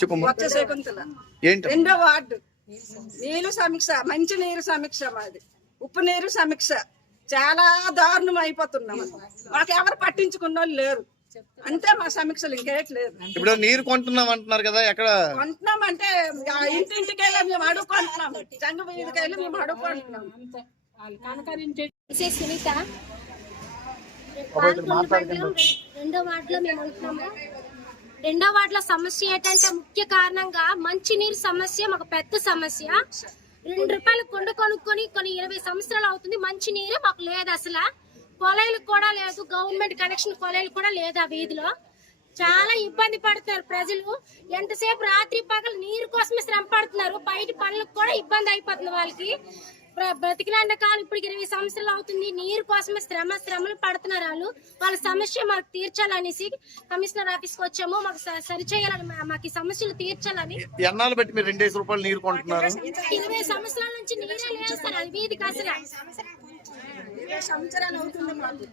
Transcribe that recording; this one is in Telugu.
శకుంతల రెండో వార్డు నీళ్ళు సమీక్ష, మంచి నీరు సమీక్ష, మాది ఉప్పు నీరు సమీక్ష. చాలా దారుణం అయిపోతున్నాం. మాకు ఎవరు పట్టించుకున్న వాళ్ళు లేరు. అంతే మా సమీక్షలు ఇంకేట్లేదు. ఇప్పుడు నీరు కొంటున్నాం అంటున్నారు కదా, ఎక్కడ కొంటున్నాం అంటే ఇంటింటికెళ్ళి మేము అడుగుకుంటున్నాం. జంగ వీధికెళ్ళి మేము అడుగుకుంటున్నాం. సునీత, రెండో వార్డులో మేము ఉంటున్నాము. రెండో వార్డులో సమస్య ఏంటంటే ముఖ్య కారణంగా మంచినీరు సమస్య మాకు పెద్ద సమస్య. 2 రూపాయలు కొండ కొనుక్కొని 20 సంవత్సరాలు అవుతుంది. మంచినీరు మాకు లేదు, అసలు కొలైలు కూడా లేదు. గవర్నమెంట్ కనెక్షన్ కొలైలు కూడా లేదు. ఆ వీధిలో చాలా ఇబ్బంది పడుతున్నారు ప్రజలు. ఎంతసేపు రాత్రి పగలు నీరు కోసమే శ్రమ పడుతున్నారు. బయట పనులకు కూడా ఇబ్బంది అయిపోతుంది వాళ్ళకి. బ్రతికినండ కాలం ఇప్పుడు 20 సంవత్సరాలు అవుతుంది. నీరు కోసమే శ్రమలు పడుతున్నారు. వాళ్ళ సమస్య మాకు తీర్చాలనేసి కమిషనర్ ఆఫీస్కి వచ్చాము. మాకు సరిచేయాలని, మాకు ఈ సమస్యలు తీర్చాలని. ఎన్నాళ్ళు బట్టి మీరు 2 రూపాయలు నీరు కొంటున్నారు? 20 సంవత్సరాల నుంచి నీరే లేదు సార్. అది వీధికి అసలు 20 సంవత్సరాలు అవుతుంది మాకు.